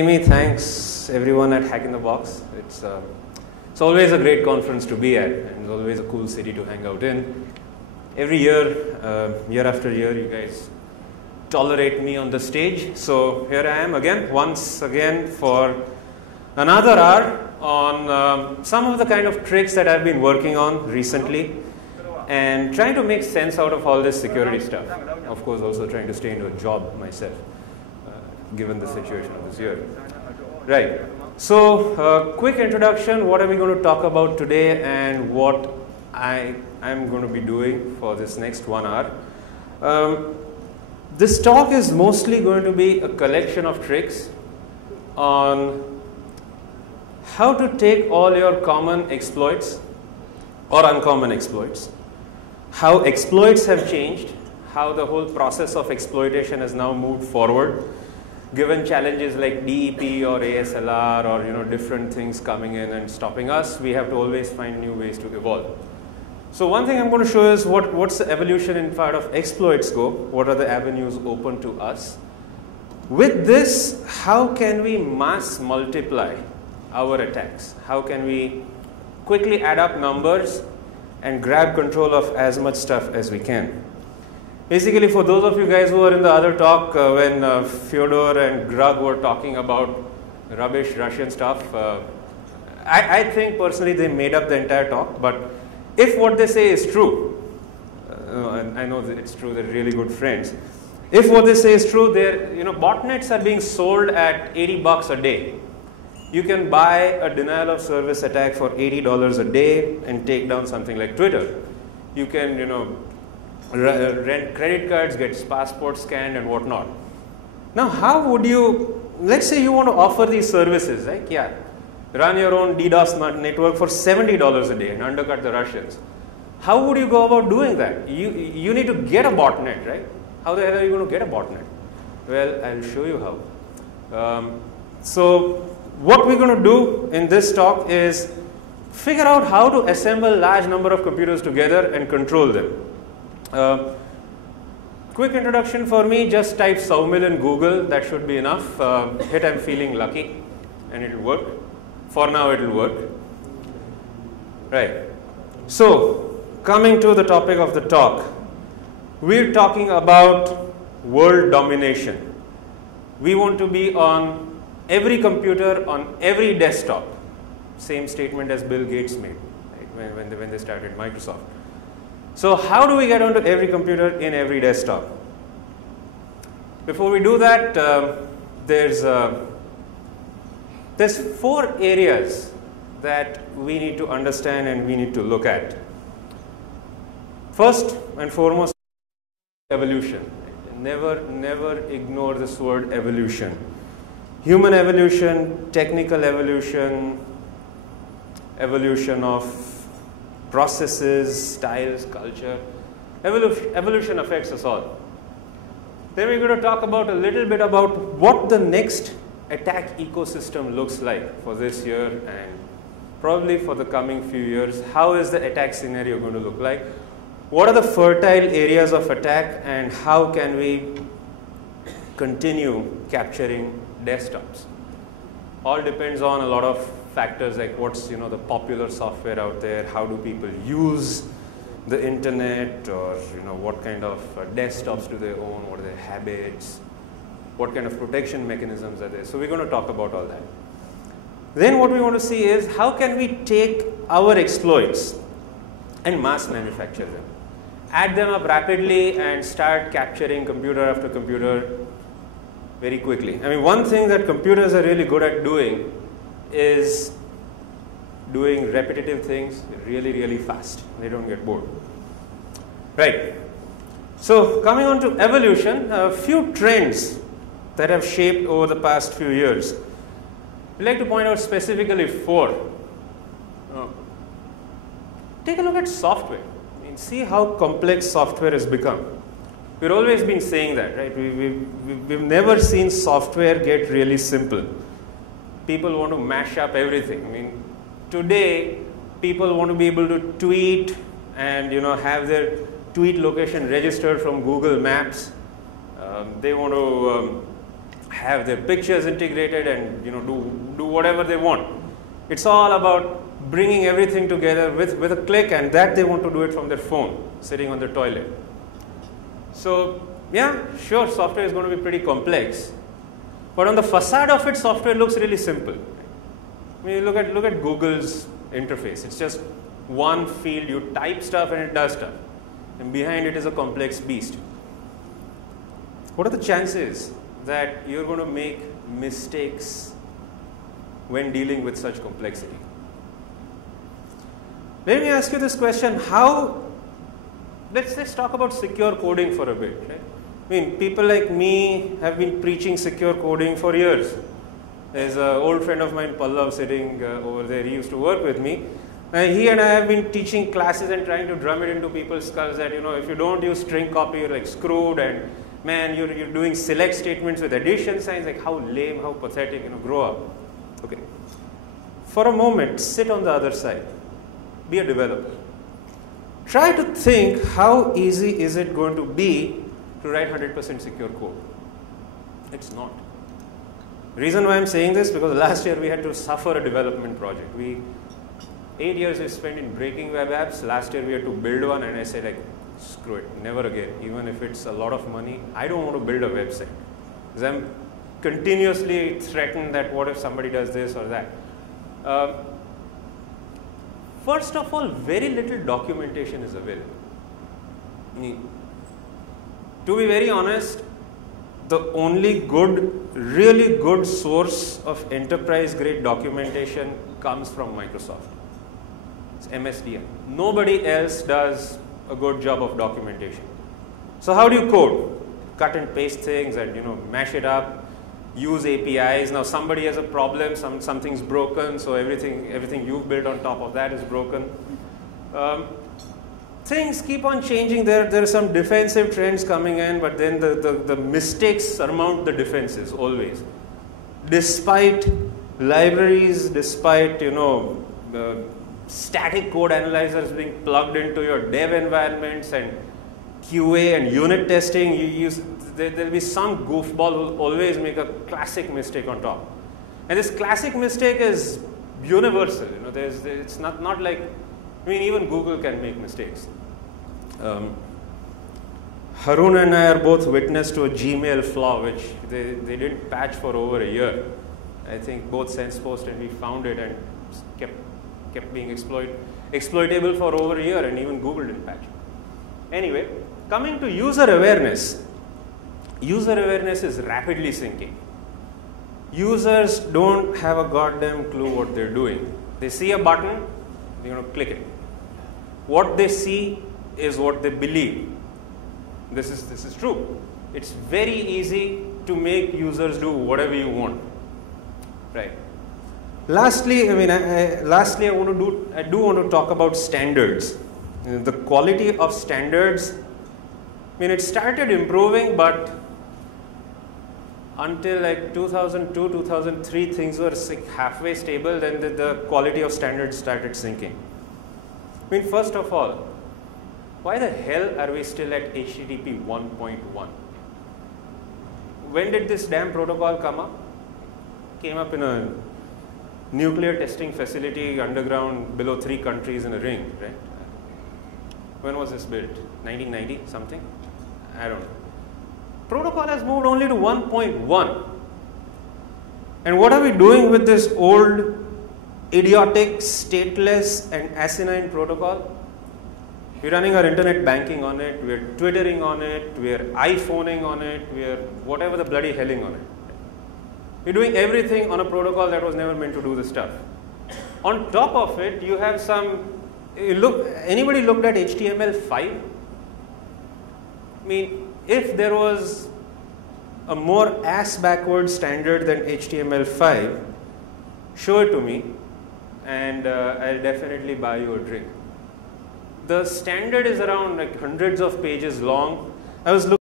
Thanks everyone at Hack in the Box. It's always a great conference to be at, and it's always a cool city to hang out in. Every year, year after year, you guys tolerate me on the stage. So here I am again, once again for another hour on some of the kind of tricks that I've been working on recently and trying to make sense out of all this security stuff. Of course, also trying to stay into a job myself, given the situation of this year. Right. So, quick introduction, what are we going to talk about today and what I'm going to be doing for this next 1 hour. This talk is mostly going to be a collection of tricks on how to take all your common exploits or uncommon exploits, how exploits have changed, how the whole process of exploitation has now moved forward, given challenges like DEP or ASLR or different things coming in and stopping us. We have to always find new ways to evolve. So one thing I'm going to show is what's the evolution in part of exploits go, what are the avenues open to us. With this, how can we mass multiply our attacks? How can we quickly add up numbers and grab control of as much stuff as we can? Basically, for those of you guys who were in the other talk when Fyodor and Grug were talking about rubbish Russian stuff, I think personally they made up the entire talk, but if what they say is true, I know that it's true, they're really good friends. If what they say is true, botnets are being sold at $80 a day. You can buy a denial of service attack for $80 a day and take down something like Twitter. You can, rent credit cards, get passports scanned and whatnot. Now, how would you, let's say you want to offer these services, right? Yeah, run your own DDoS network for $70 a day and undercut the Russians. How would you go about doing that? You need to get a botnet, right? How the hell are you going to get a botnet? Well, I'll show you how. So what we're going to do in this talk is figure out how to assemble large number of computers together and control them. Quick introduction for me, just type Saumil in Google, that should be enough. Hit I'm feeling lucky and it will work. For now it will work. Right. So, coming to the topic of the talk, we're talking about world domination. We want to be on every computer, on every desktop. Same statement as Bill Gates made, right, when they started Microsoft. So how do we get onto every computer in every desktop? Before we do that, there's 4 areas that we need to understand and we need to look at. First and foremost, evolution. Never ignore this word evolution. Human evolution, technical evolution, evolution of processes, styles, culture. Evolution affects us all. Then we're going to talk about a little bit about what the next attack ecosystem looks like for this year and probably for the coming few years. How is the attack scenario going to look like? What are the fertile areas of attack and how can we continue capturing desktops? All depends on a lot of factors like what's the popular software out there, how do people use the internet, or what kind of desktops do they own, what are their habits, what kind of protection mechanisms are there. So we're going to talk about all that. Then what we want to see is how can we take our exploits and mass manufacture them, add them up rapidly and start capturing computer after computer very quickly. I mean, one thing that computers are really good at doing is doing repetitive things really fast. They don't get bored. Right. So coming on to evolution, a few trends that have shaped over the past few years. I'd like to point out specifically 4. Take a look at software. I mean, see how complex software has become. We've always been saying that, right? We've never seen software get really simple. People want to mash up everything. I mean, today people want to be able to tweet and have their tweet location registered from Google Maps. They want to have their pictures integrated and do whatever they want. It's all about bringing everything together with a click, and that they want to do it from their phone, sitting on their toilet. So yeah, sure, software is going to be pretty complex, but on the facade of it, software looks really simple. I mean, look at Google's interface. It's just one field, you type stuff and it does stuff, and behind it is a complex beast. What are the chances that you're going to make mistakes when dealing with such complexity? Let me ask you this question: let's talk about secure coding for a bit, right? I mean, people like me have been preaching secure coding for years. There's an old friend of mine, Pallav, sitting over there. He used to work with me. He and I have been teaching classes and trying to drum it into people's skulls that, if you don't use string copy, you're like screwed, and man, you're doing select statements with addition signs. Like, how lame, how pathetic, grow up. Okay. For a moment, sit on the other side. Be a developer. Try to think, how easy is it going to be to write 100% secure code? It's not. The reason why I'm saying this, because last year we had to suffer a development project. 8 years we spent in breaking web apps. Last year we had to build one, and I said, like, screw it, never again. Even if it's a lot of money, I don't want to build a website. Because I'm continuously threatened that what if somebody does this or that. First of all, very little documentation is available. To be very honest, the only really good source of enterprise-grade documentation comes from Microsoft. It's MSDM. Nobody else does a good job of documentation. So how do you code? Cut and paste things and mash it up. Use APIs. Now somebody has a problem, something's broken, so everything you've built on top of that is broken. Things keep on changing. There are some defensive trends coming in, but then the mistakes surmount the defenses always. Despite libraries, despite static code analyzers being plugged into your dev environments and QA and unit testing, there'll be some goofball who will always make a classic mistake on top. And this classic mistake is universal. It's not like, even Google can make mistakes. Harun and I are both witness to a Gmail flaw, which they didn't patch for over a year. I think both SensePost and we found it and kept being exploitable for over a year, and even Google didn't patch. Anyway, coming to user awareness. User awareness is rapidly sinking. Users don't have a goddamn clue what they're doing. They see a button, they're going to click it. What they see is what they believe. This is true. It's very easy to make users do whatever you want, right? Lastly, I do want to talk about standards. The quality of standards. It started improving, but until like 2002, 2003, things were halfway stable. Then the quality of standards started sinking. First of all, why the hell are we still at HTTP 1.1? When did this damn protocol come up? Came up in a nuclear testing facility underground below 3 countries in a ring, right? When was this built? 1990 something? I don't know. Protocol has moved only to 1.1. And what are we doing with this old, idiotic, stateless, and asinine protocol? We're running our internet banking on it, we're twittering on it, we're iPhoning on it, we're whatever the bloody helling on it. We're doing everything on a protocol that was never meant to do this stuff. On top of it, you have anybody looked at HTML5? If there was a more ass-backward standard than HTML5, show it to me, and I'll definitely buy you a drink. The standard is around like hundreds of pages long. I was looking